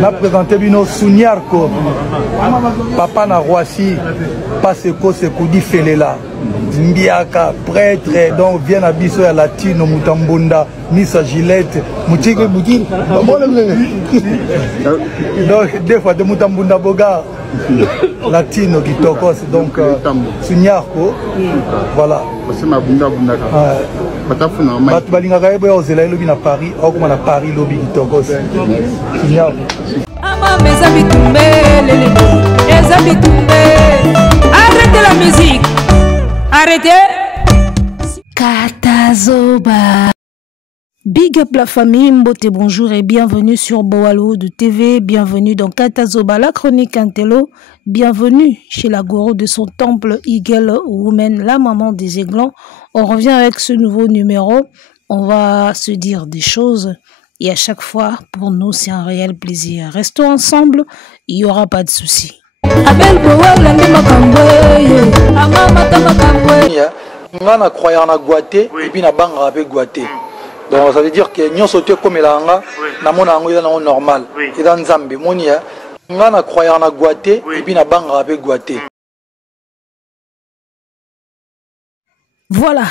Na présenté bino Sunyarko papa na Roissy passe ko se kudi felela Mbiaka prêtre donc vient à biso ya latino mutambunda Missa Gillette mutike buti donc des fois de mutambunda boga latino qui tokos donc Sunyarko voilà bato balingaka ye boya ozela ye lobi na Paris okoma na Paris lobi qui tokos Sunyarko arrêtez la musique. Arrêtez. Katazoba. Big up la famille, Mbote, bonjour et bienvenue sur Boalo de TV, bienvenue dans Katazoba, la chronique Intello, bienvenue chez la gourou de son temple Eagle Woman, la maman des aiglons. On revient avec ce nouveau numéro, on va se dire des choses et à chaque fois, pour nous, c'est un réel plaisir. Restons ensemble, il n'y aura pas de soucis. Ngana croyant na Guaté et puis na banga avec Guaté. Donc ça veut dire que nous sauté comme là na mona ngo ila normal. Et dans Zambie monia ngana croyant na Guaté et puis na banga avec Guaté. Voilà,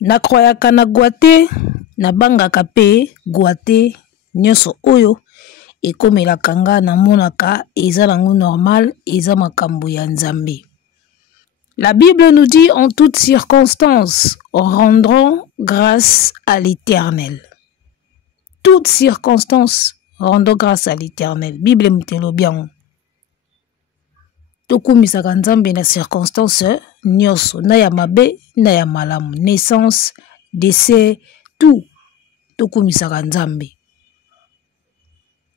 na croyant na Guaté na banga kapé Guaté nyoso oyo. Et comme la kanga na monaka, eza lango normal, eza makambo ya nzambe. La Bible nous dit en toutes circonstances, rendrons grâce à l'Éternel. Toutes circonstances, rendons grâce à l'Éternel. Bible mutelo bien. Tokumisaka nzambe na circonstances nyoso na ya mabe na ya malamu, naissance, décès, tout. Tokumisaka nzambe.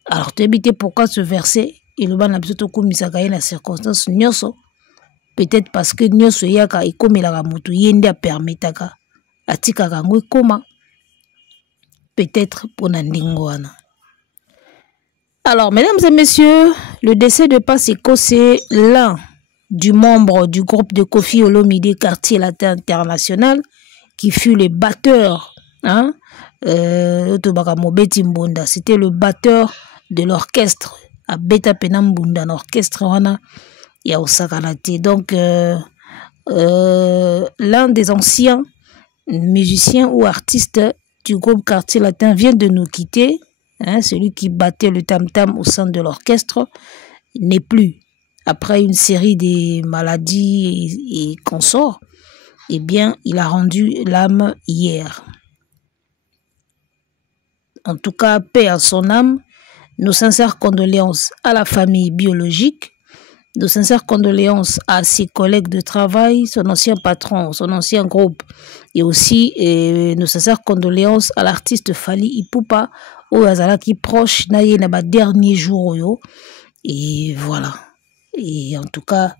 Alors, tu habites pourquoi ce verset, il va n'a plutôt comme ça gagne la circonstance nyoso, peut-être parce que nyoso yaka et comme il a ramutu yende a permetaka atika kangwe koma, peut-être pour nandingoana. Alors, mesdames et messieurs, le décès de Paseko, c'est l'un du membre du groupe de Kofi Olomide Quartier Latin International qui fut le batteur, hein, c'était le batteur de l'orchestre à Beta Penambunda, l'orchestre wana ya Osakanate. Donc l'un des anciens musiciens ou artistes du groupe Quartier Latin vient de nous quitter, hein, celui qui battait le tam-tam au sein de l'orchestre n'est plus. Après une série de maladies et consorts, eh bien, il a rendu l'âme hier. En tout cas, paix à son âme. Nos sincères condoléances à la famille biologique, nos sincères condoléances à ses collègues de travail, son ancien patron, son ancien groupe, et aussi nos sincères condoléances à l'artiste Fally Ipupa, au Azala qui proche naye na ba dernier jour yo. Et voilà. Et en tout cas,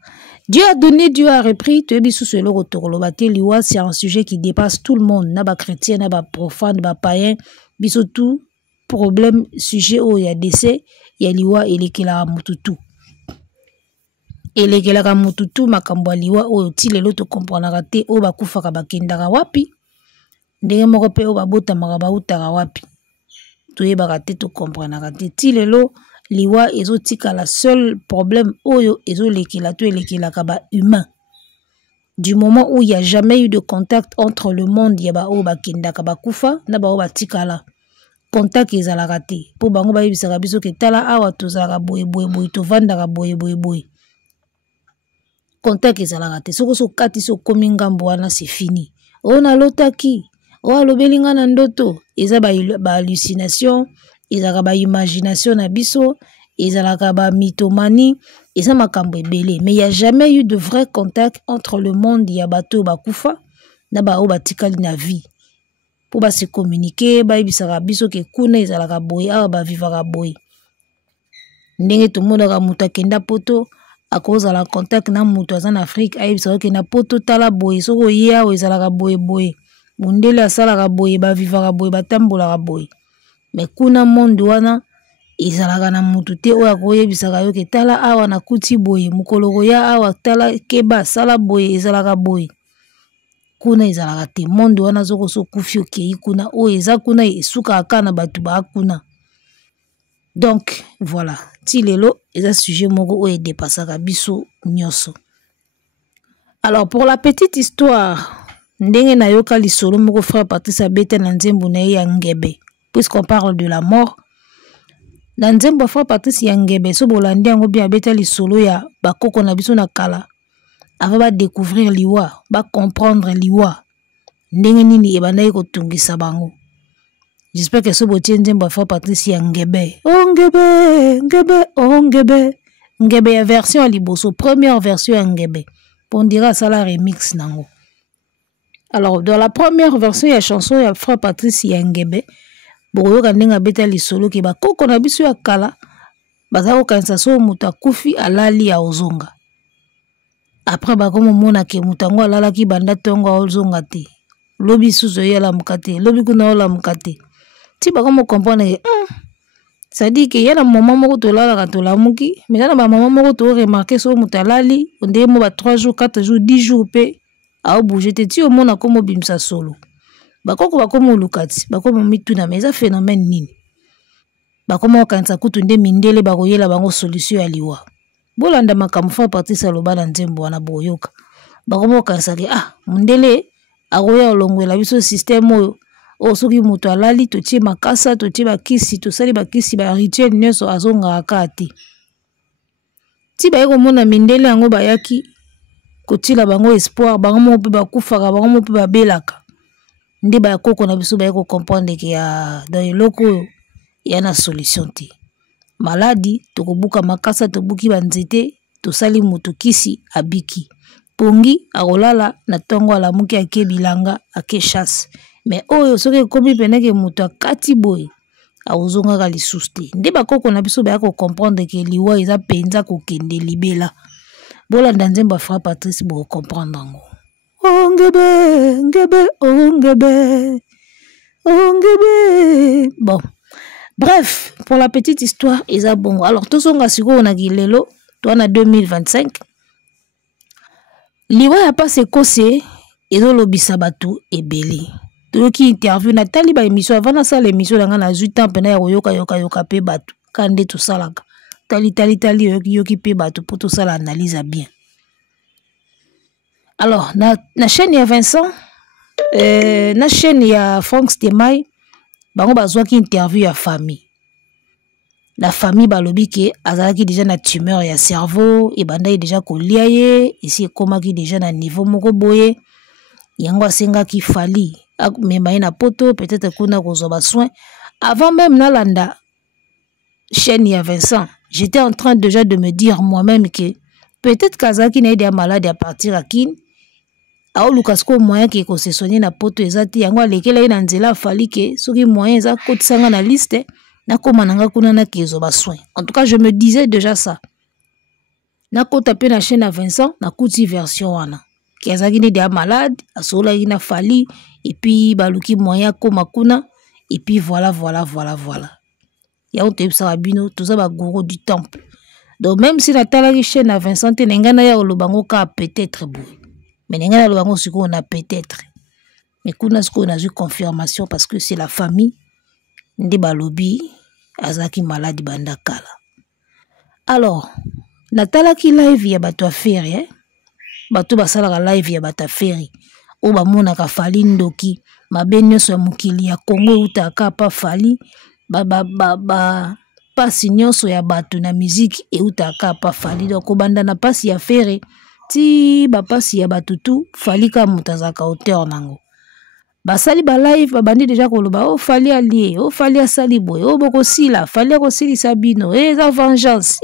Dieu a donné, Dieu a repris. C'est un sujet qui dépasse tout le monde. Naba chrétien, naba profane, naba païen, bisotou. Problème sujet où il y a décès, il y a liwa et lekela mututu. Et lekela mututu makambo liwa o tile loto comprendre te o bakufa ka bakendaka wapi. Ndenge moko pe o babota makaba utaka wapi. Toyeba te to comprendre te tile lo liwa ezotika la seul problème oyo ezolekela to elekela ka ba humain. Du moment où il y a jamais eu de contact entre le monde yaba o bakendaka bakufa na ba o batikala. Contact ezalaka te po bango bayebisaka biso ke tala awa tozalaka boye boye boye tovandaka boye boye boye. Contact ezalaka te soko so kati so komi ngambo wana c'est fini. O na lotaki o alobeli nga na ndoto eza ba hallucination, ezalaka ba imagination na biso, ezalaka ba mythomanie, eza makambo ebele. Mais il y a jamais eu de vrai contact entre le monde ya bato bakufa na ba o batikali na vie. Pour se communiquer, bisaka biso ke kuna ezalaka boye awa ba vivaka boye. Ndenge to moda ka muta kenda poto a cause la contact na mutu en Afrique ayebisaka ke na poto tala boye soko ya o ezalaka boye boye. Mundele asalaka boye ba vivaka boye batambolaka boye. Mais kuna monde wana ezalaka na mutu te oya koyebisaka yo ke tala awa na kuti boye mukoloko ya awa tala keba sala boye ezalaka boye. Kuna ezalaka te monde wana zoko so kufi okei kuna o eza kuna esuka aka na batu ba kuna. Donc voilà, ti lelo eza sujet moko oyo dépassaka biso nyonso. Alors pour la petite histoire, ndenge nayoka lisolo moko frère Patrice abeta na nzembo na ye ya ngebe, puisqu'on parle de la mort. Na nzembo frère Patrice ya ngebe so bolandi yango bien abeta lisolo ya bakoko na biso na kala, avant ba découvrir liwa, ba comprendre liwa ndenge nini ebandaki kotungisa bango. J'espère que ce botier nzembo frère Patrice ya ngebe. Oh ngebe, ngebe, oh ngebe. Ngebe ya version à liboso, première version ya ngebe. On dira ça la remix nango. Alors dans la première version ya chanson ya frère Patrice ya ngebe, boyoka ndenga beta lisolo ke bakoko na biso ya kala bazako kanisa so muta kufi alali ya ozonga. Après bakomo mona ke mutango alala ki banda tongo ozonga te. Lobi suzo yela mukate, lobi kuna ola mukate. Ti bakomo comprendre ça dit que yala maman moko to lala ka to lamuki, mais na ba maman moko to remarquer so mutalali, on dit mo ba 3 jours, 4 jours, 10 jours pe a bouger te ti o mona komo bimsa solo. Bakoko bakomo lukati, bakomo mituna mais ça phénomène nini. Bakomo kanisa kutu nde mindele bakoyela bango solution ya liwa. Bolanda makambo fa Patrice alobala nzembo wana boyoka. Bakomo kanisa ke mundele akoya olongwela biso système oyo. Soki mutu alali totie makasa totie bakisi tosali bakisi ba rituel nyonso azonga akati. Ti ba yeko mona mindele yango bayaki kotila bango espoir bango mo pe bakufaka bango mo pe babelaka. Nde ba koko na biso ba yeko comprendre ke ya dans eloko ya na solution te. Maladi tokobuka makasa tobuki banzete tosali mutu kisi abiki. Pongi akolala na tongo ala muki ake bilanga ake chasse. Mais oyo soki komi peneke mutu akati boy aozonga ka lisusu te. Nde bakoko na biso ba ko comprendre ke liwa eza penza kokende libela. Bolanda nzembo frère Patrice bo comprendre ngo. Oh ngebe, ngebe, oh ngebe. Oh ngebe. Bon. Bref, pour la petite histoire, eza bongo. Alors tout songa siko on a gilelo, toi na 2025. Liwa ya pas se kose ezo lobisa batu ebele. Qui interview na taliba émission avant na sala émission nga na 8 ans pena ya yoka pe batu kande tout salaka tali yoki pe batu pour tout ça l'analyse bien. Alors na chaîne ya Vincent na chaîne ya Frank Stemai bango bazwa ki interview ya famille. La famille balobi ke azalaki déjà na tumeur ya cerveau et banda déjà kolia ye ici komaki déjà na niveau moko boye yango asenga ki fali mais na poto peut-être kuna kozoba soin avant même na landa chaîne ya Vincent. J'étais en train déjà de me dire moi-même que peut-être kazaki na des malade à partir à kin a lukasko moyen que ko se soigner na poto ezati yango alekela na nzela fali que soki moyen za kotisanga na liste na komananga kuna na kezoba soin. En tout cas je me disais déjà ça na kota pe na chaîne à Vincent na kuti version wana Kiazaki ne dia malade, asola ina fali, et puis baluki moyen koma kuna, et puis voilà. Ya on te sabino, tout ça ba gourou du temple. Donc même si la talaki chaîne à Vincent n'engana ya olobango ka peut-être boy. Mais n'engana olobango siko on a peut-être. Mais kuna siko on a eu confirmation parce que c'est la famille ndi balobi azaki malade bandakala. Alors, na talaki live ya bato affaire hein. Bato basala ka live ya bata feri o ba mona ka fali ndoki mabenyo so mukili ya Kongo utaka pa fali pasi nyonso ya bato na musique e utaka pa fali donc banda na pasi ya feri ti ba pasi ya bato tu fali ka mutazaka auteur nango basali ba live babandi déjà koloba o fali alie o fali asali boy o boko sila fali ko sili sabino za vengeance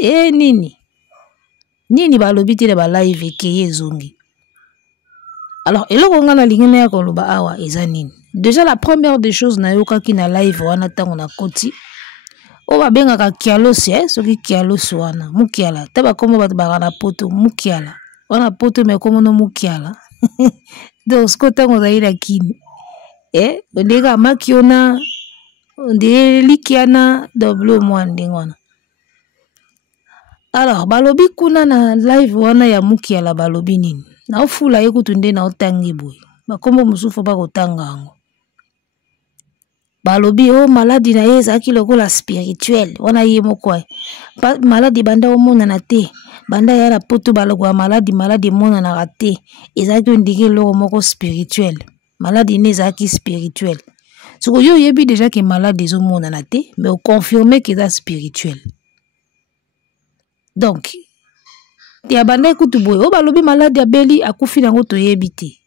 nini balobi te ba live ekeye zongi. Alors eloko nga na lingine ya koloba awa eza nini. Déjà la première des choses na yoka ki na live wana tango na koti o ba benga ka kialosi soki kialosi wana mukiala taba komo bato na poto mukiala wana poto me komo no mukiala donc sko tango za ila kini ondeka makiona onde likiana double moi ndingona. Alors balobi kuna na live wana ya mukiala balobi nini na ofula yekutu nde na otangi boy bakombo musufu ba kotanga ngo balobi o maladi na ye ezalaki lokola spirituel wana ye moko maladi banda omonana te banda ya na poto balokwa maladi emonanaka te ezalaki ondiki eloko moko spirituel maladi ne ezalaki spirituel soko yo oyebi déjà ke maladi ezomonana te mais oconfirme ke eza spirituel donc ya banda kutu boye o balobi maladi abeli akufi nango toyebi te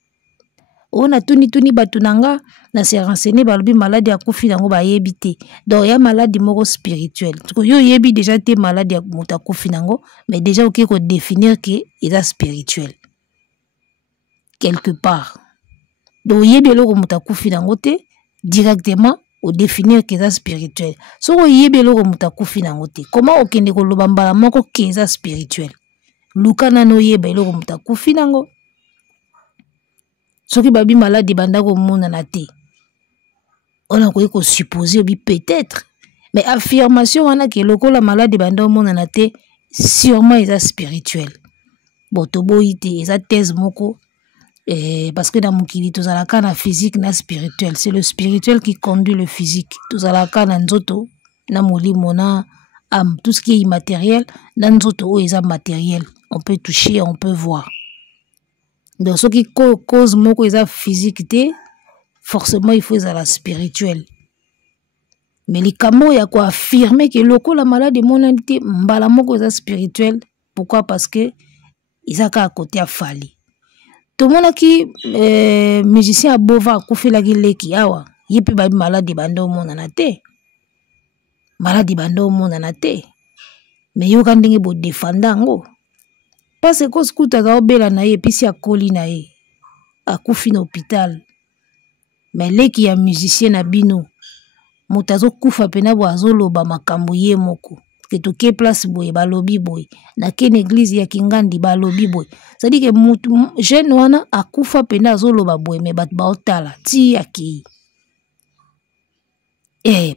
o na tuni bato nanga na se renseigner balobi maladi akufi nango bayebi te donc ya maladi moko spirituel soko yo oyebi déjà te maladi ya moto akufi nango mais déjà okoki kodéfinir ke eza spirituel quelque part donc oyebi eloko moto akufi nango te directement au définir que ça spirituel. So oyebi eloko moto akufi nango te. Comment okende koloba mbala moko ke ça spirituel? Luka nano yeba eloko moto akufi nango. Soki babi maladi banda ko mona na te. On a ko supposer bi peut-être. Mais affirmation wana ke lokola maladi banda mona na te sûrement ça spirituel. Botoboyi te eza thèse moko. Parce que dans mon kili, tout ça la physique na spirituel. C'est le spirituel qui conduit le physique. Tout ça la na nzoto, na moli mona âme. Tout ce qui est immatériel, na nzoto est matériel. On peut toucher, on peut voir. Donc ce qui cause moko est physique, forcément il faut la spirituel. Mais les camo y a quoi affirmer que loko la maladie monanité mbala moko est spirituel. Pourquoi? Parce que ils a qu'à côté à fali. Tout le monde qui musicien à Bova koufi la gileki awa yepi ba malade bando mona na te malade bando mona na te mais yo kandingi bo défendango parce que skuta za obela na ye pisi akoli na ye akufi na hôpital mais leki ya musicien na bino mutazo kufa pena bo azoloba makambo ye moko que toke place boye balobi boye na ken église ya Kingandi balobi boye ça dit que jeune wana akufa pena azoloba boye mais bat baotala ti aki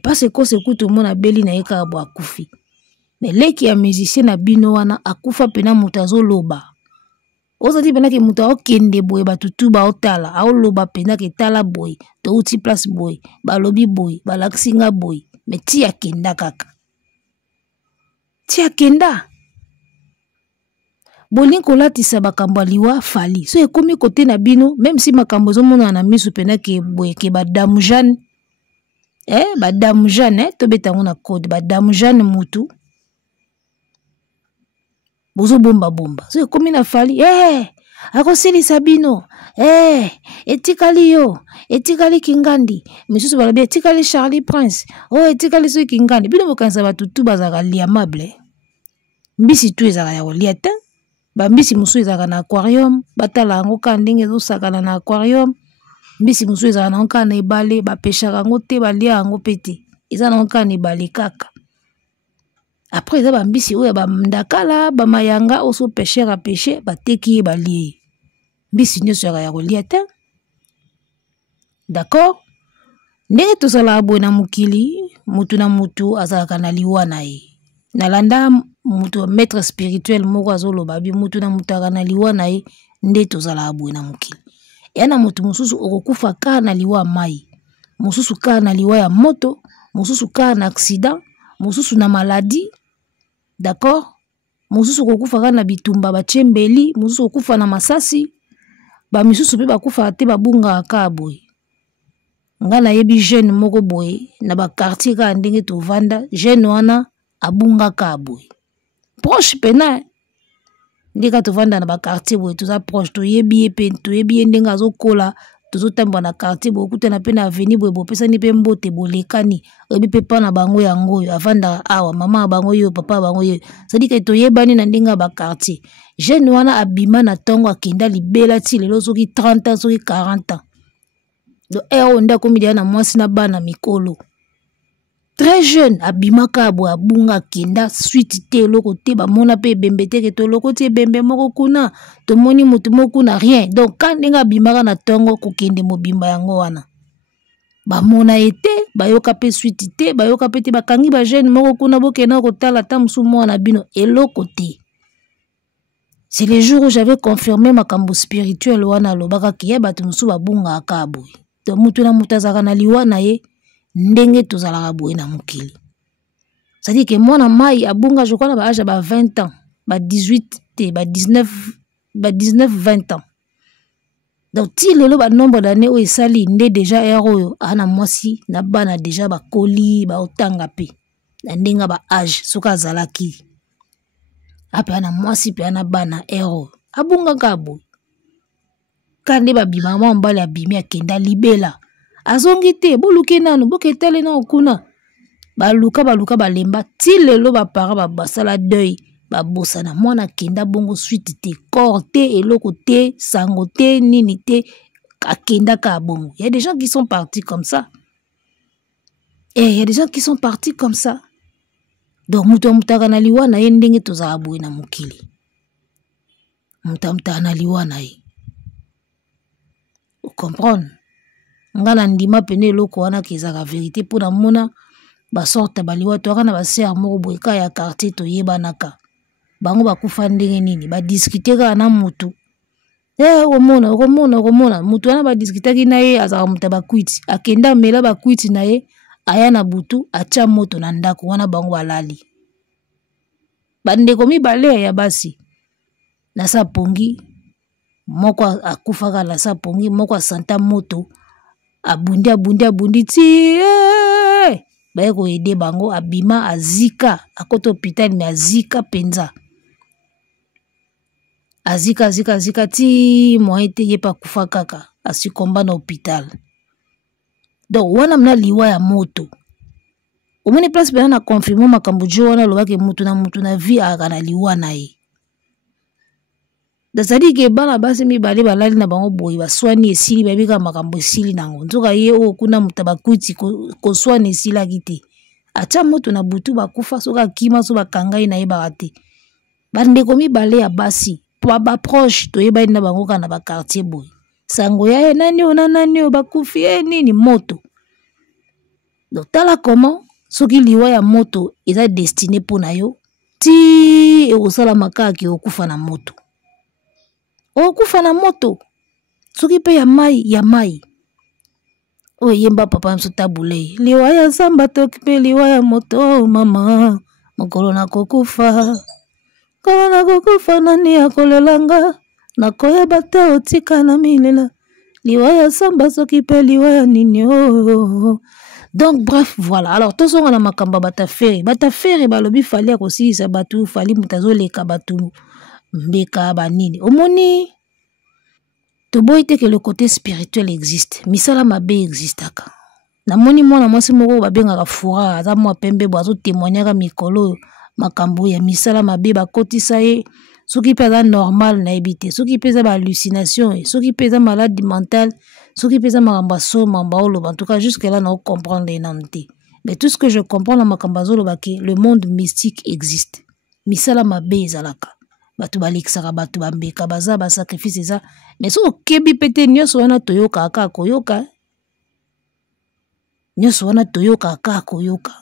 parce que c'est tout le monde a beli na yeka bo akufi mais leki ya musicien na bino wana akufa pena mutazoloba oza ti pena ke muta okende boye batutu baotala aoloba pena ke tala boye to uti place boye balobi boye balaksinga boye mais ti akenda kaka tia kenda bolingo latisa bakambo liwa fali so ekomi côté na bino même si makambo zo mona na misu pena ke boye ke badame Jeanne badame Jeanne to betango na code badame Jeanne mutu bozo bomba so ekomi na fali akosilisa bino etikali yo etikali Kingandi misusu balobi etikali Charlie Prince etikali so Kingandi bino bokanisa batutu bazaka liamable mbisi tu ezaka ya kolia te bambisi musu ezaka na aquarium batala yango ka ndenge ezosakana na aquarium mbisi musu ezaka na nka na ebale bapeshaka yango te balia yango pete eza na nka na ebale kaka après eza bambisi oyo bamndakala bamayanga oso pêcheur a pêché bateki ye balie mbisi nyonso ya kolia te d'accord ndenge tozala boye na mokili mutu na mutu azalaka na liwa na ye nalanda mutu maître spirituel moko azoloba bi mutu na mutu azalaka na liwa na ye nde tozala boye na mokili yana mutu mususu okokufa ka na liwa mai mususu ka na liwa ya moto mususu ka na accident mususu na maladie d'accord mususu okokufa ka na bitumba bachembeli mususu okokufa na masasi ba misusu pe bakufa te babunga ka boye nga na yebi jeune moko boye na ba quartier ka ndenge to vanda jeune wana abunga ka boye proche pena ndika to vanda na ba quartier boye to za proche to yebi pe to yebi ndenga zokola to tamba na quartier boye kutana pe na avenue boye bo pesa ni pe mbote bolekani obi pe pa na bango yango yo avanda awa mama bango yo papa bango yo sadika to yebani na ndenga ba quartier jeune wana abima na tongo akenda libela ti lelo soki 30 ans soki 40 ans do onda komidia na mwasi na bana mikolo très jeune abimaka abo abunga kenda suite te loko te ba mona pe bembe te ke to loko te bembe moko kuna to moni mutu moko na rien donc quand ndenga abimaka na tongo kokende mobimba yango wana ba mona ete bayoka pe suite te bayoka pe te bakangi ba jeune moko kuna bokena kotala ta musu mwana bino eloko te. C'est le jour où j'avais confirmé ma kambo spirituel wana lobaka kiye batu musu babunga akaboy. Donc mutu na mutazaka na liwa na ye ndenge tozalaka boye na mokili. C'est-à-dire que mwana mai abunga je crois na ba âge ba 20 ans, ba 18 te, ba 19 20 ans. Donc ti lelo ba nombre d'années o esali nde déjà ero ana mwasi na bana déjà ba koli ba otanga pe. Na ndenga ba âge soka zalaki. Ape ana mwasi pe ana bana ero. Abunga kabo. Kande ba bima mbali abimi akenda libela. Azongi te boluke nanu boketele na okuna. Baluka balemba ti lelo ba para ba basala deuil. Babosana mwana kenda bongo suite te corps te eloko te sango te nini te akenda ka bongo. Il y a des gens qui sont partis comme ça. Et il y a des gens qui sont partis comme ça. Donc mutamutaka na liwa na ye ndenge tozala boye na mokili. Mutamutaka na liwa na ye. Vous comprenez? Ngana ndima pene eloko wana kezaka vérité pour na mona ba sorte ba liwa to kana ba ser moko boye ka ya quartier to yebanaka. Bango bakufa ndenge nini ba discuter ka na mutu omona mutu wana ba discuter ki na ye azaka mutu bakwiti akenda mela bakwiti na ye aya na butu acha moto na ndako wana bango balali bandeko mibale ya basi na sapongi moko akufa ka na sapongi moko asanta moto abundi ti baye ko aider bango abima azika akoto hôpital mais azika penza azika ti moite yepa kufa kaka asikomba na hôpital. Donc wana mna liwa ya moto omoni place bana na confirmer makambo jo wana lobake mutu na vie akana liwa na ye. Dasadi ke bana basi mibale balali na bango boyi baswani esili babika makambo esili nango nzoka ye o kuna mutabakuti ko swani esila kite acha moto na butu bakufa soka kima so bakangai na ye barate bandeko mibale ya basi ba proche to yeba na bango kana ba quartier boy sango ya nani o bakufi nini moto. Donc tala comment soki liwa ya moto eza destiné pour na yo ti e osala makaki okufa na moto. Okufa na moto soki pe ya mai o yemba papa mso tabule liwa ya samba toki pe liwa ya moto mama mokolo na kokufa nani akolelanga nakoyeba te otika na milela liwa ya samba soki pe liwa ya nini Donc bref voilà alors tozonga na makamba batafere balobi fali akosilisa batu fali mutazoleka batu mbeka banini omoni toboyi te que le côté spirituel existe misala mabe existaka namoni mwana mwasi moko babengaka fura aza mwa pembe bo azo témoignaka mikolo makambo ya misala mabe bakotisa ye soki pe aza normal na ebite soki pe za ba hallucination soki pe za malade mentale soki pe za makambo asoma baoloba en tout cas jusque là na comprendre enante mais tout ce que je comprends na makambo azoloba ke le monde mystique existe misala mabe ezalaka batu balekisaka batu bambeka baza ba sacrifice eza mais so okebi pete nyonso wana toyoka aka koyoka nyonso wana toyoka aka koyoka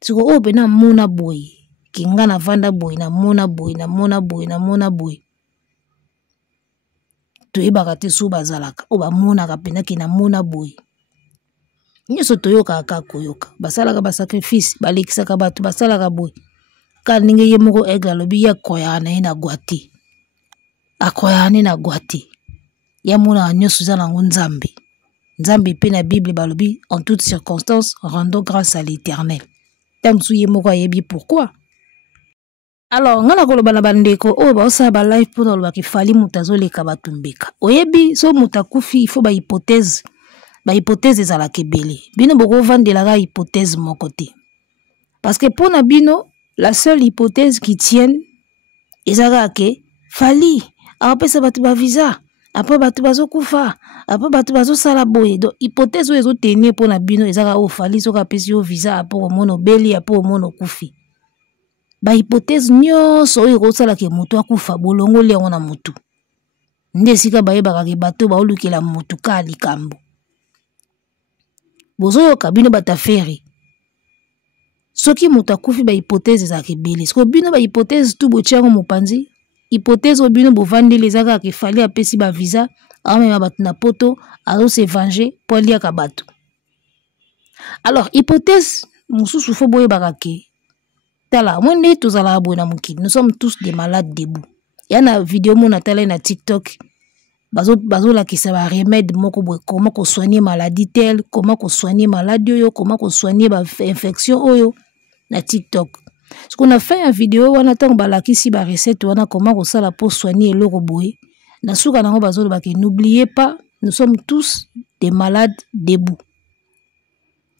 siko o pena mona boy kinga na vanda boy na mona boy toyebaka te so bazalaka o bamonaka pena ke na mona boy nyonso toyoka aka koyoka basalaka ba sacrifice balekisaka batu basalaka boy ka ninge ye moko egla lobi ya koyana na gwati akoyana na gwati ya mona nyonso za nango nzambe pe na Bible balobi en toutes circonstances rendons grâce à l'Éternel tamsu ye moko yebi pourquoi. Alors ngana koloba na bandeko o ba osa ba live pour loba ki fali mutazoleka batumbeka oyebi so mutakufi il faut ba hypothèse ezala kebele bino boko vandela ga hypothèse moko te parce que pour na bino la seule hypothèse qui tienne ezaka ke fali apesa batu ba visa après batu bazokufa après batu bazosala boye donc hypothèse oyo ezotenir pour na bino ezaka o fali soka pesi yo visa après omono beli après omono kufi ba hypothèse nyonso oyo ekosala ke moto akufa bolongo liango na motu nde esika bayebaka ke bato baolukela motu ka likambo bozoyoka bino batafere soki moto akufi ba hypothèse ezaka ebele siko bino ba hypothèse tu botiango mopanzi hypothèse oyo bino bovandeli ezaka ke fali apesi ba visa amema bato na poto azose venger po aliaka bato Alors, hypothèse, Moussou faut boye barake. Tala, moi ne tous à la abona mouki. Nous sommes tous des malades debout. Il y a une vidéo mon atala na TikTok. Bazo la qui ça va remède moko boye comment qu'on soigner maladie telle, comment qu'on soigner maladie yo, comment qu'on soigner ba infection oyo na TikTok. Ce qu'on a fait une vidéo on attend balaki si ba recette on a comment qu'on ça la pour soigner le boye. Na souka nango bazo ba ki n'oubliez pas, nous sommes tous des malades debout.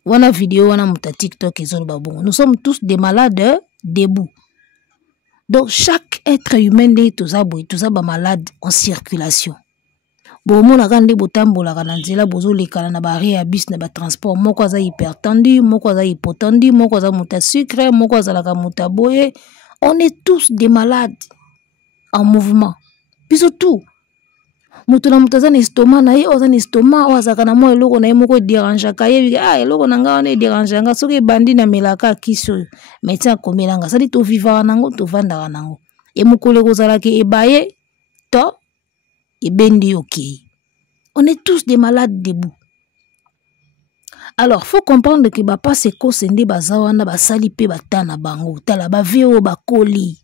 Wana vidéo wana muta TikTok et bon. Nous sommes tous des malades debout. Donc chaque être humain est tout ça malade en circulation. Bon mon la gande botambo la kananzela bozo le kala na ba réabis na ba transport moko za hypertendu, moko za hypotendu, moko za muta sucre, moko za la muta boye. On est tous des malades en mouvement. Puis surtout mutuna mutaza na estomac na ye oza na estomac o azaka na mo eloko na ye moko dérange ka ye eloko na nga wana dérange nga soki bandi na melaka kiso médecin akomelanga sali to vivaka nango to vandaka nango e mokolo kozalaki ebaye to ebendi okei. On est tous des malades debout. Alors faut comprendre que ba passe ko sende baza wana basali pe batana bango tala ba veo bakoli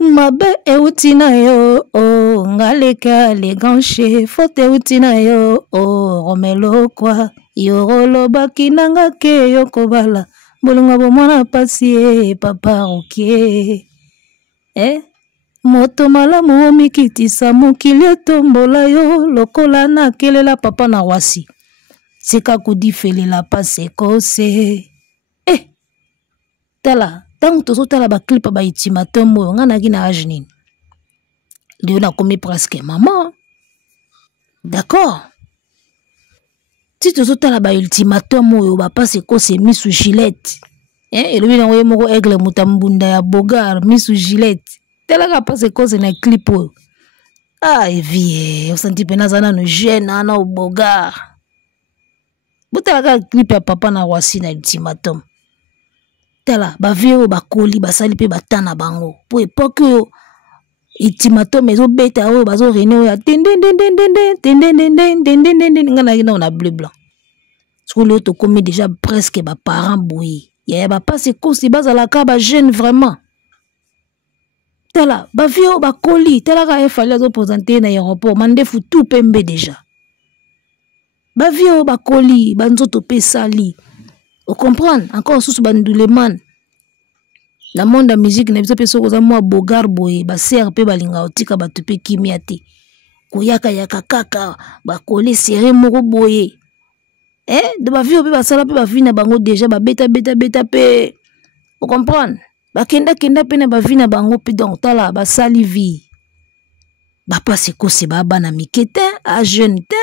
mabe eutina yo oh ngaleka le ganche fote eutina yo oh romelo kwa yorolo bakinanga ke yo kobala bolonga bomona pasi papa okie moto malamu mikitisa mokili tombola yo lokola na kelela papa na wasi seka kudifelela pase kose tala tant que tu as la clip ba ultimatum mo nga na gina age nini leo na komi presque maman d'accord si tu as la ba ultimatum mo ba passe ko se misu Gillette et lui na we moko aigle mutambunda ya bogar misu Gillette tela ka passe ko se na clip o vie on senti pena zana no jeune na o bogar butala ka clip ya papa na wasi na ultimatum tala ba veo bakoli basali pe batana bango po époque ultimatum ezo beta o bazo rene o ya tenden ngana ina na bleu blanc ce que to comme déjà presque ba parents boyi ya ba passe kosi bazala ka ba jeune vraiment tala ba veo bakoli tala ka efali azo présenter na aéroport mandefu tout pembe déjà ba veo bakoli banzoto pe sali. Vous comprenez? Encore sous bandouleman. La monde de la musique n'a pas besoin de bogar boy, ba serpe balinga otika batupe kimiate. Koyaka yaka kaka ba coller serré moko boye. De ba vie ope ba sala pe ba vie na bango déjà ba beta pe. Vous comprenez? Ba kenda pe na ba vie na bango pe donc tala ba sali vie. Ba passe ko se ba bana mikete a jeune te.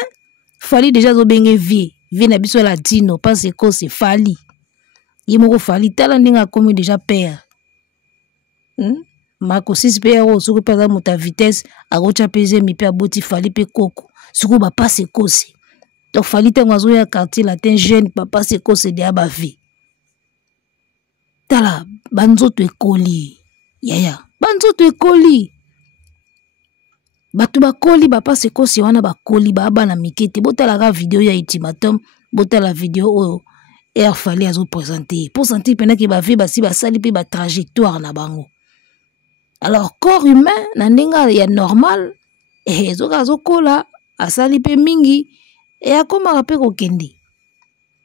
Fali déjà zo benge vie. Vie na biso la dino parce que c'est fali. Yimoko fali tala ndinga komi déjà père. Mako 6 père o soko pesa muta vitesse a rocha pese mi pe aboti fali pe koko. Soko ba passe kose. Donc fali te ngazo ya quartier latin jeune papa se kose de aba vie. Tala banzoto ekoli. Yaya, banzoto ekoli. Batu bakoli ba passe kosi wana bakoli ba bana mikete botala ka vidéo ya ultimatum botala vidéo oyo air fallait azo présenter pour sentir pendant que ba vie basi ba sali pe ba trajectoire na bango. Alors corps humain na ndinga ya normal ezoka zokola asali pe mingi e akoma pe kokende.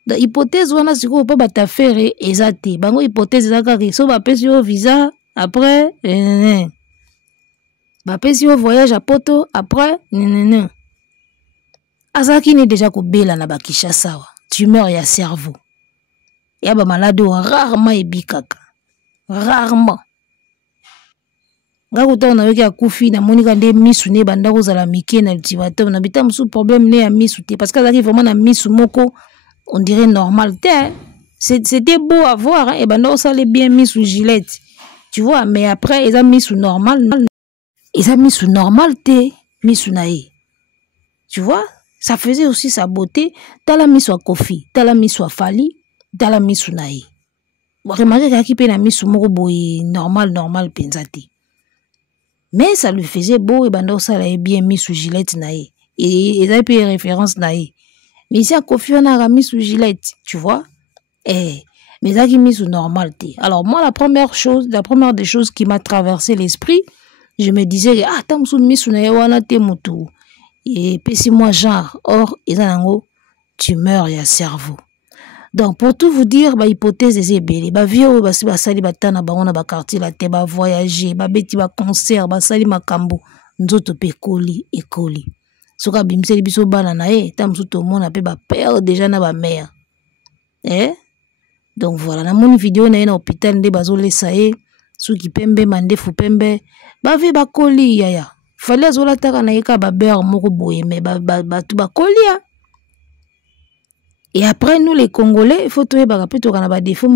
Da hypothèse wana siko pa batafere ezate bango hypothèse ezaka ke so ba pesi yo visa après ba pesi au voyage à Poto après azaki ni déjà ko bela na bakisha sawa tumeur ya cerveau ya ba malade rarement ebikaka rarement ngako ta na weki akufi na monika nde misu ne banda ko zala mike na ultimatum na bita musu problème ne ya misu te parce que azaki vraiment na misu moko on dirait normal te c'était beau à voir hein, et banda ko sale bien misu Gillette tu vois mais après ils ont mis sous normal. Ils ont mis sous normal té, mis sous naïe. Tu vois, ça faisait aussi sa beauté. T'as la mis sous Kofi, t'as la mis sous Fali, t'as la mis sous naïe. Vous remarquez qu'il peut la mis sous Moroboy normal penzati. Mais ça lui faisait beau et bando ça l'avait bien mis sous Gillette naïe. Et ils avaient payé référence naïe. Mais ici, à Kofi, on a mis sous gilette, tu vois. Mais ça qui mis sous normalité. Alors, moi, la première des choses qui m'a traversé l'esprit, je me disais, ah, t'as mis sous naïwana te moutou. Et puis, si moi, genre, or, tu meurs, il y a cerveau. Donc, pour tout vous dire, hypothèse des ébélés, vieux, sali batana, on a quartier la te, voyager, beti, concert, sali makambo, nzoto pe koli et koli. Soka bimseli biso bana na tam sou to mona pe père déjà na ba mère. Donc voilà, na mon vidéo na na hôpital nde bazolesa sou ki pembe mandefu pembe, ve koli yaya. Fallait azola taka na yeka beurre moko boye mais batu kolia. Et après, nous, les Congolais, il faut trouver des défauts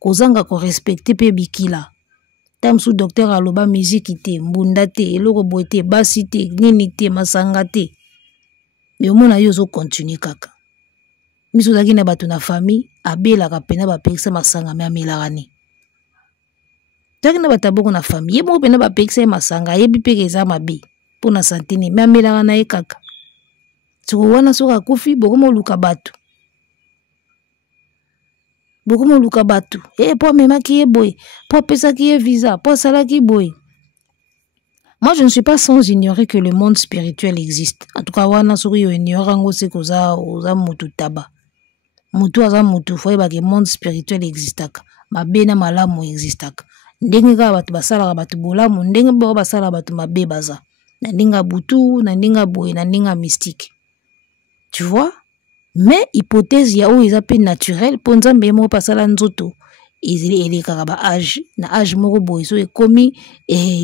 pour respecter pe bikila. Tam sous docteur aloba musique te, mbunda te, eloko boite, basi te, nini te, masanga te. Mais au moins, yo zo continue kaka. Miso daki na batu na famille, abela kapena ba pekisa masanga me amelarani. Daki na bataboko na famille, yebo pena ba pekisa masanga, yebi pekeza mabe pour na santé ne, me amelarana ye kaka. Soko wana soka kufi, bokomo luka batu. Beaucoup de luka batu. Pour même qui est boy, pour pesa qui est visa, pour sala qui boy. Moi, je ne suis pas sans ignorer que le monde spirituel existe. En tout cas, wana suri yo ignorango se koza oza mutu taba. Mutu aza mutu foye ba ke monde spirituel existaka. Mabena malamu existaka. Ndenge ka batu basala batu bolamu, ndenge bo basala batu mabe baza. Na ndinga butu, na ndinga boy, na ndinga mystique. Tu vois? Mais hypothèse ya ou ils naturel pour nzambe mo pasala nzoto ezili eleka ba âge na âge moko boye so ekomi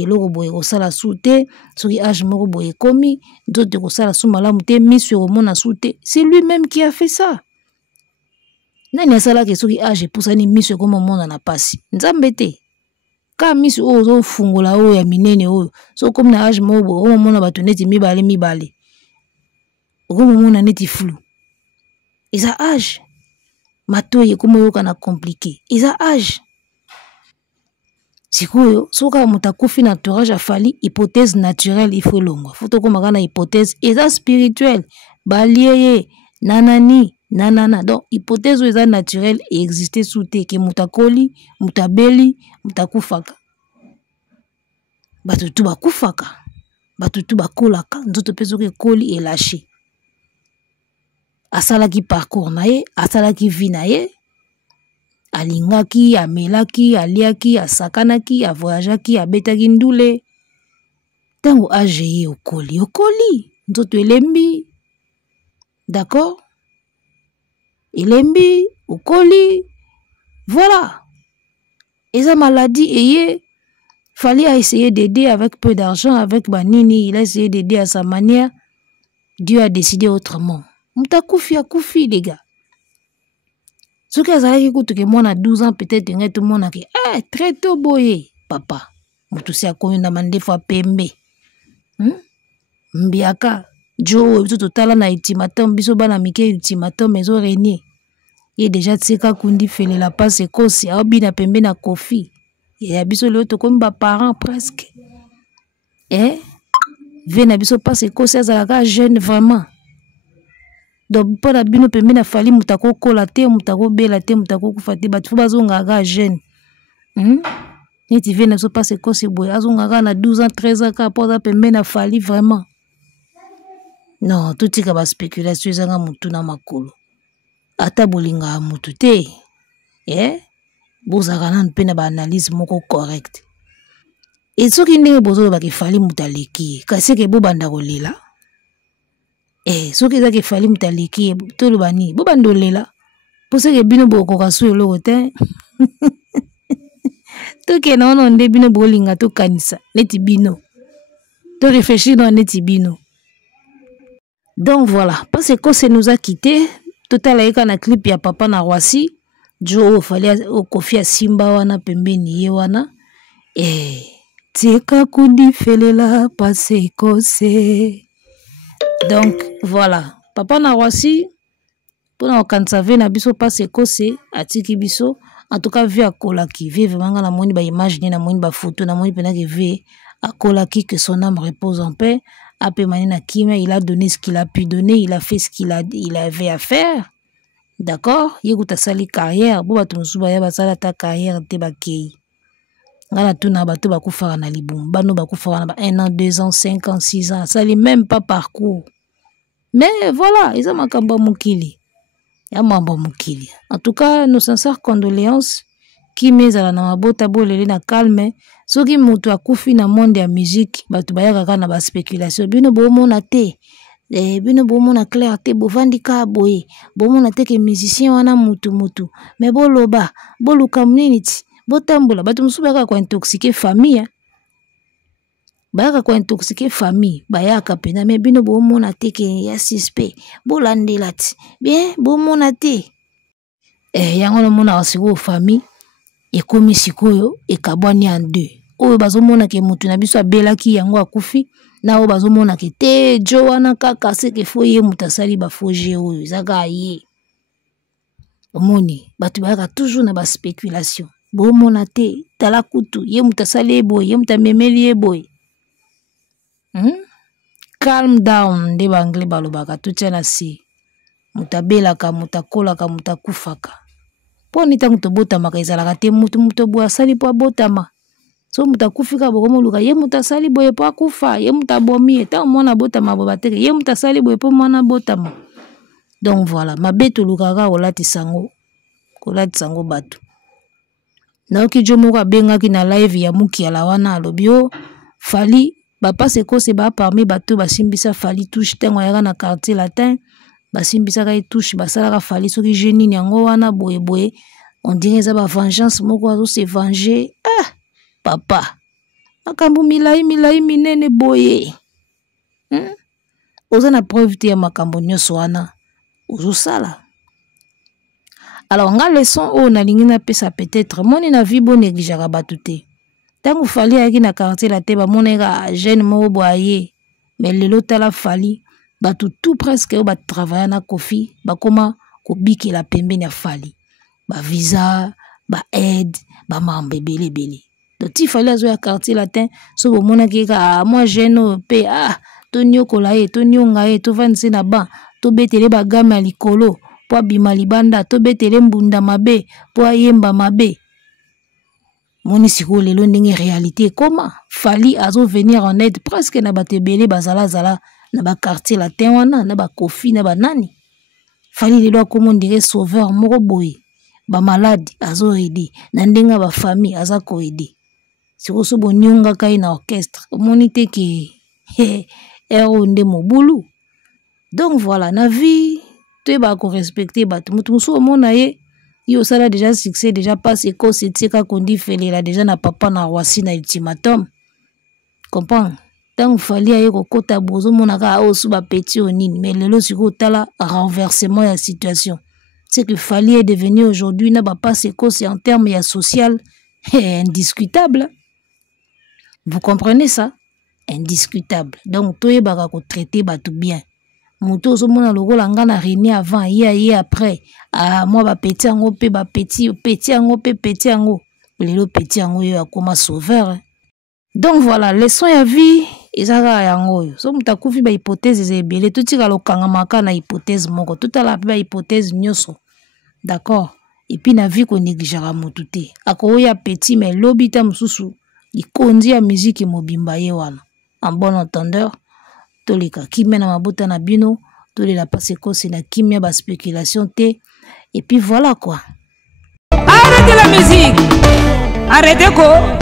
loko boye ko sala soute so ki âge moko boye ekomi nzoto ko sala sou malamu te misu romona soute c'est lui-même qui a fait ça. Nani asala ke so ki âge pusani misu ko mona na pasi nzambe te ka misu o zo fungola o ya minene o so comme na âge moko o mona batoneti mibale o mona neti flou. Ils ont âge. Matoye comme yoka na compliqué. Ils ont âge. Sikoyo, soka mutakufi na entourage a fali hypothèse naturelle il faut longo. Faut to koma kana hypothèse eza spirituelle. Balieye nanani nanana. Donc hypothèse eza naturelle et exister sous te ke mutakoli, mutabeli, mutakufaka. Batutu bakufaka. Batutu bakolaka. Nzoto peso ke koli et lâché. Asalaki parcours na ye, asalaki vie na ye, alingaki, amelaki, aliaki, asakanaki, avoyageaki, abetaki ndule. Tango age ye okoli, nzoto elembi. D'accord? Elembi, okoli. Voilà. Et sa maladie eye, fallait essayer d'aider avec peu d'argent, avec banini, il a essayé d'aider à sa manière. Dieu a décidé autrement. Mutakufi akufi les gars. Ce que ça qui coûte que moi à 12 ans peut-être tout le monde a dit très tôt boye papa. Mutusi akomi na mande fois pembe. Mbiaka jo biso totala na ultimatum biso bana mike ultimatum mezo renier. Il déjà tseka kundi fele la passe kosi obi na pembe na kofi. Et biso le to comme ba parents presque. Vena biso passe kosi azalaka jeune vraiment. Donc pour la bino pembe na fali mutako kola te mutako bela te mutako kufati batu bazonga ga jeune neti vena so passe kosi boy azonga ga na 12 ans 13 ans ka pour la pembe na fali vraiment non tout tika ba spéculation zanga mutu na makolo ata bolinga mutu te bozaka na pe na ba analyse moko correct et soki ndenge bozo ba ke fali mutaleki kasi ke bo banda kolela soki ezaki fali mutaleki tolo bani bo bandolela pose ke bino boko kasu eloko te to ke na ono nde bino bolinga to kanisa neti bino to réfléchir dans neti bino. Donc voilà, parce que ça nous a quitté total ayeka na clip ya papa na Roissy jo fallait okofia simba wana pembeni ye wana tika kundi felela passe kose. Donc voilà, papa na Roissy pour na kansa ve na biso passe kose atiki biso en tout cas vu akolaki vie vraiment na moni ba image na moni ba photo na moni pena que vie akolaki que son âme repose en paix Après Manina Kimia, il a donné ce qu'il a pu donner, il a fait ce qu'il avait à faire. D'accord? Il a sali carrière, bo batu musuba ya basala ta carrière te bakei. Ngana tuna batu bakufara na libum, bano bakufara na 1 an, 2 ans, 5 ans, 6 ans, ça n'est même pas parcours. Mais voilà, ils ont makamba mukili. Ya mambo mukili. En tout cas, nos sincères condoléances. Qui mezala na mabota bolele na calme. Soki mutu akufi na monde ya musique, batu bayaka kaka na ba spéculation. Bino bomona te. Bino bomona clair te bovandi ka boye. Bomona te ke musicien wana mutu. Mais boloba, boluka munini ti. Botambola, batu musu bayaka ko intoxiquer famille. Bayaka ko intoxiquer famille, bayaka pena mais bino bomona te ke ya suspect. Bolandela ti. Bien, bomona te. Yango no mona wasiko famille. Et comme sikoyo et kabwani en deux. Oyo bazomona ke mutu na biso abelaki yango akufi na oyo bazomona ke te joana kaka seke foye mutasali ba foje oyo zaka ye. Omoni batu bayaka toujours na ba spéculation. Bomona te tala kutu ye mutasali boy ye mutamemeli boy. Calm down de bangle balobaka tutia na si. Mutabelaka mutakolaka mutakufaka. Poni tangu tobotama kaizalaka te mutu bo asali po botama. So mutakufika bokomo luka ye mutasali boye po akufa, ye mutabomi eta mona botama bo bateke, ye mutasali boye po mona botama. Donc voilà, mabeto lukaka olati sango batu. Na oki jomo benga ki na live ya muki ala wana alobio fali ba passe ko se ba parmi batu basimbisa fali touche tengo yaka na quartier latin. Basimbisa ka touche basala fali soki jeune ni yango wana boye on dirait ça ba vengeance moko azo se venger. Papa makambo milai minene boye. Oza na preuve te ya makambo nyonso wana ozo sala. Alors nga leçon o na lingi na pesa peut-être moni na vie bo négligeaka batu te. Tango fali yaki na quartier la te ba moneka jeune moko boye mais lelo tala fali batu tout presque ba travailler na kofi ba koma ko biki la pembeni ya fali ba visa ba aide ba mambe belé donc ti fali azo ya quartier latin so bo mona ke ka moi jeune pe to nyokola ye to nyonga ye to vanse na ba to betele ba game ya likolo po bima libanda to betele mbunda mabe po yemba mabe moni siko lelo ndenge réalité comment fali azo venir en aide presque na batebele bazala na ba quartier latin wana na ba kofi na ba nani fali lelo comme on dirait sauveur moko boye ba malade azo aider na ndenga ba famille aza ko aider siko so bonyonga kai na orchestre omoni te ke ero nde mobulu. Donc voilà na vie te ba ko respecter batu mutu so mona ye yo sala déjà succès déjà passe ko setika kondi felela déjà na papa na Roissy na ultimatum comprends. Tant fali aye kokota bozo monaka osu ba petit onini mais lelo siko tala renversement ya situation c'est que fali est devenu aujourd'hui na ba passe cause en termes ya social indiscutable. Vous comprenez ça? Indiscutable. Donc toye baka ko traiter batu bien. Muto zo mona lokola nga na réuni avant ye après moi ba petit ango pe ba petit ango pe petit ango lelo petit ango yo akoma sauveur. Donc voilà, leçon ya vie ezaka yango. So mutakufi ba hypothèse ezebele tutika lokanga maka na hypothèse moko tutala ba hypothèse nyoso. D'accord? Et puis na vie ko négligera mutu te. Ako ya petit mais lobita mususu ikondi ya musique mobimba ye wana. En bon entendeur, toleka kimia na mabota na bino, tolela passe kosi na kimia ba spéculation te. Et puis voilà quoi. Arrêtez la musique. Arrêtez quoi?